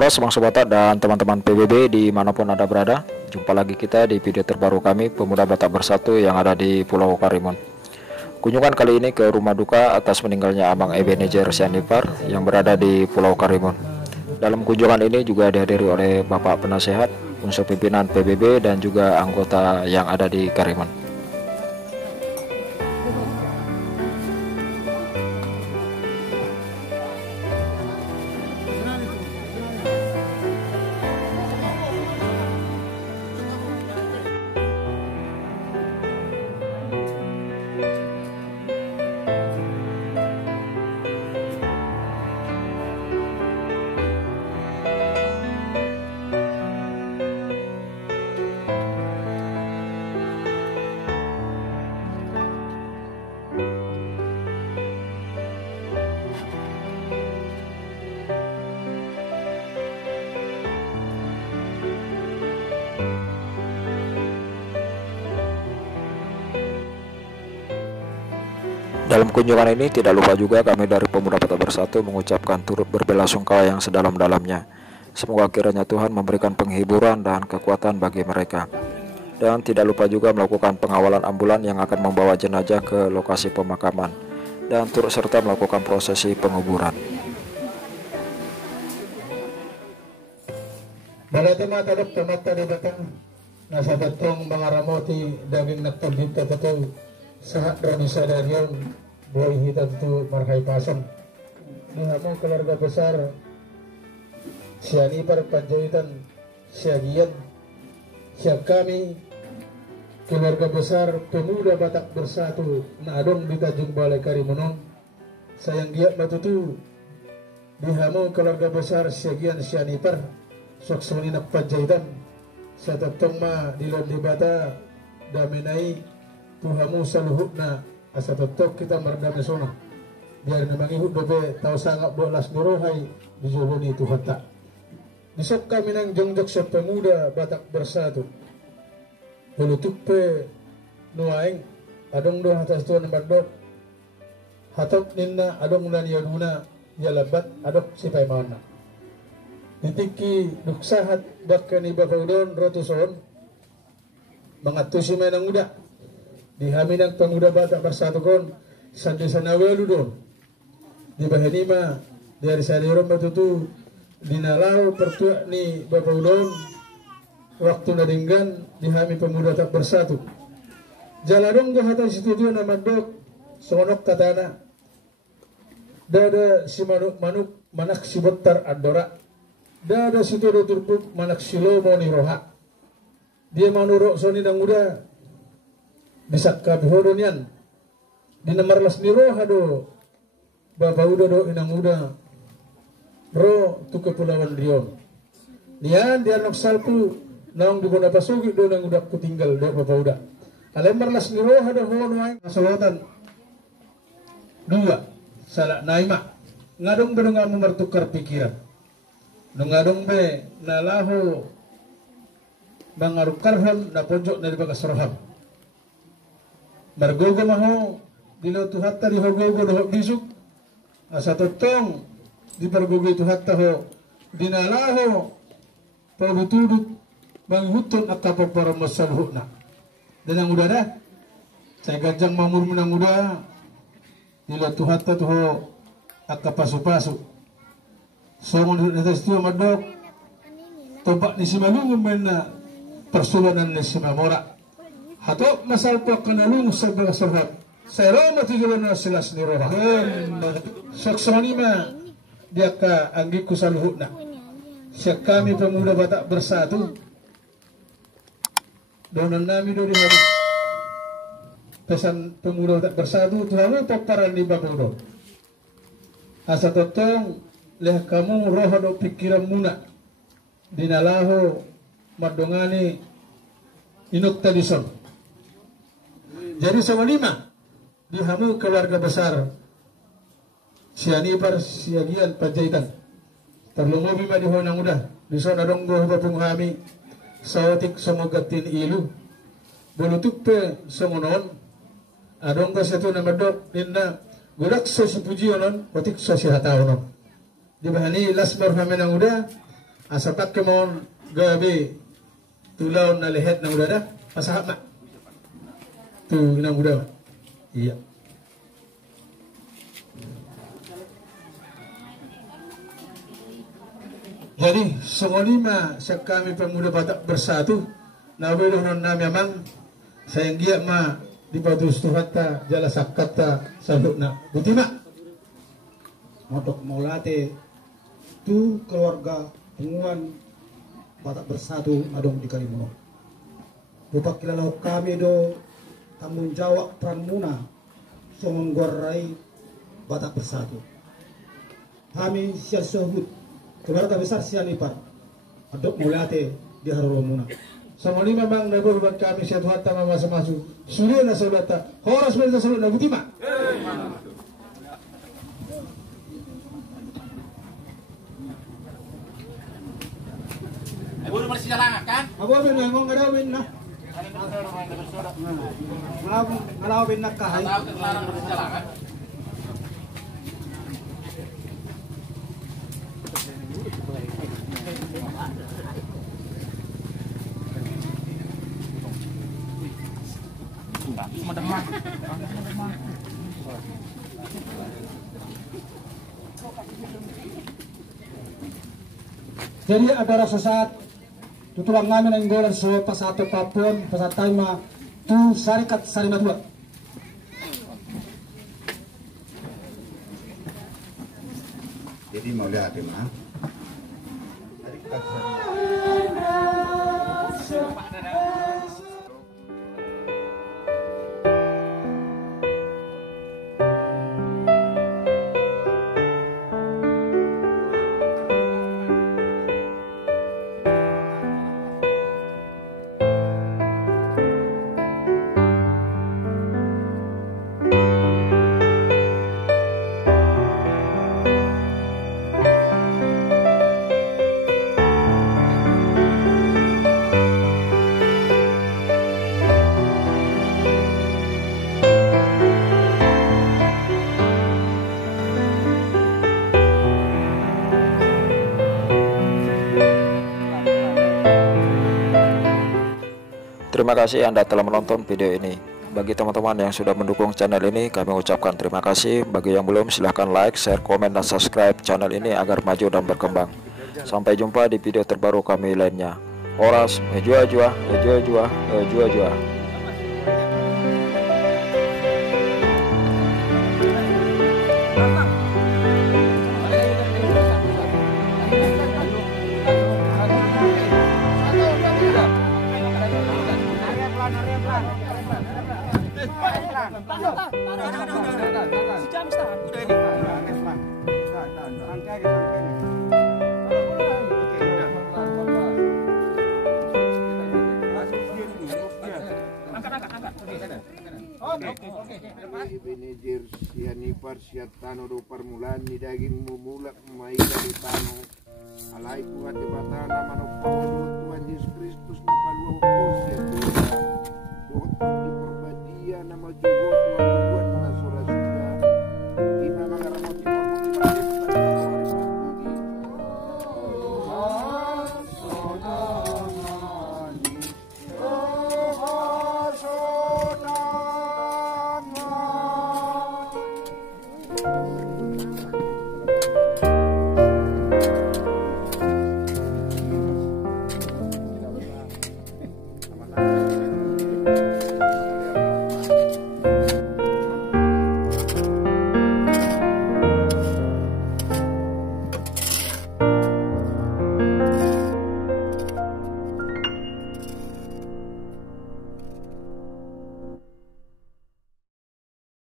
Moras, Bang Sobatak, dan teman-teman PBB dimanapun Anda berada. Jumpa lagi kita di video terbaru kami, Pemuda Batak Bersatu yang ada di Pulau Karimun. Kunjungan kali ini ke rumah duka atas meninggalnya Abang Ebenezer Sianipar yang berada di Pulau Karimun. Dalam kunjungan ini juga dihadiri oleh Bapak Penasehat, unsur pimpinan PBB, dan juga anggota yang ada di Karimun. Dalam kunjungan ini tidak lupa juga kami dari Pemuda Batak Bersatu mengucapkan turut berbelasungkawa yang sedalam-dalamnya. Semoga kiranya Tuhan memberikan penghiburan dan kekuatan bagi mereka. Dan tidak lupa juga melakukan pengawalan ambulan yang akan membawa jenazah ke lokasi pemakaman dan turut serta melakukan prosesi penguburan. Balatama tadok tamata di batang nasa batong mangaramoti daging naktabita tato sahat ranisa daryon boy hitam tu marhay pasang nihamong keluarga besar Sianipar Panjaitan Siagian siap kami keluarga besar Pemuda Batak Bersatu na adong di Tanjung Balai Karimun sayang giat matutu nihamong keluarga besar Siagian Sianipar sok selinak Panjaitan sa tatong ma dilon di bata daminay Tuhamu saluhut na asa totok kita merdame sono biar namang ihut dobe tau sangat bolas nurohay dijoloni Tuhan tak disok kami nang jongjok sa Pemuda Batak Bersatu pulutuk pe nuaing adong do hatas tuan bandok hatok ninna adong lan yaduna yalabat adok sipay mana ditiki duksahat bakani bapaudon rotuson mangatusi may nang uda di haminang Pemuda Batak Bersatu kon sandi sanawalu don di bahanima dari sadiron batutu dinalau pertua ni bapaudon waktu nadinggan di hami Pemuda Batak Bersatu jaladong do hata studio na mandok sonok katana dada si manuk manak si botar andora dada si todo turpuk manak silo mo ni roha dia manurok soni nang uda bisa kabihodon yan di namarlas ni roha do babauda do inang uda ro tu kepulauan Rion niyan dia nok salpu naong di bona pasugi do nang udak kutinggal do babauda alem marlas ni roha do hono ay masalatan dua salak naima ngadong be nga mertukar pikiran ngadong be nalaho mangarukarhan na pojok na di bagasroham margogo maho dilo tuhatta di hogogo do bisuk asa totong di pargogo tuhatta ho dinalaho pabutudut manghutun at kapapara masalhuna dan yang udah dah saya gajang mamur menang udah dilo tuhatta to ho akapasu-pasu songon di atas itu madok tobak ni si malungum na persulanan ni si mamora hato masal po kanalung sa mga sarhat sa iro matujulan na silas ni Rora saksoni ma dia ka anggi ko sa luhut na siya kami Pemuda Batak Bersatu doon namin do di hari pesan Pemuda Batak Bersatu tuhamu paparan di babudo asa totong leh kamu roh do pikiran muna dinalaho madongani inuk tadison jadi sama lima dihamu keluarga besar Sianipar Siagian Panjaitan terlungobi ma dihonang udah dison adong go bapung kami sawatik somogatin ilu bulutuk pe songonon adong ka setu na madok ninna gudak so si puji onon watik so si hataw non di bahani lasmar kami nang udah Asapat kemon gabi tulau na lehet na udara pasahap na. Tu nang udara. Iya. Jadi semolima kami pemuda Batak Bersatu nawedoh non nami amang sayang giat ma di patus tuhata jala sakata salukna butima Motok maulate tu keluarga penguan Batak Bersatu adong di Karimun. Bupak kilalau kami do tanggung jawab pranmuna songon gorai Batak Bersatu. Kami siap sebut keluarga besar sianipar adok maulate di harolomuna. semolima mang nawedoh buat kami siat tuhata mama semasu sudah na salata horas berita salukna butima. Ibu masih jalan kan? Ako bin na ngong ngalawin na. Ngalawin na kahay. Tahu kelarang masih jalan kan? Jadi ada rasa saat tutulang namin ang golan so pasato papon pasatay ma tu sarikat sarima dua. Jadi mau lihat mah. Terima kasih Anda telah menonton video ini. Bagi teman-teman yang sudah mendukung channel ini, kami ucapkan terima kasih. Bagi yang belum, silahkan like, share, komen, dan subscribe channel ini agar maju dan berkembang. Sampai jumpa di video terbaru kami lainnya. Horas, jua. Benejer sianipar siatano do permulaan di daging mumulak mai dari tano alai kuat di batana manuk Tuhan Yesus Kristus na paluang ko siya doon di perbadian nama jugot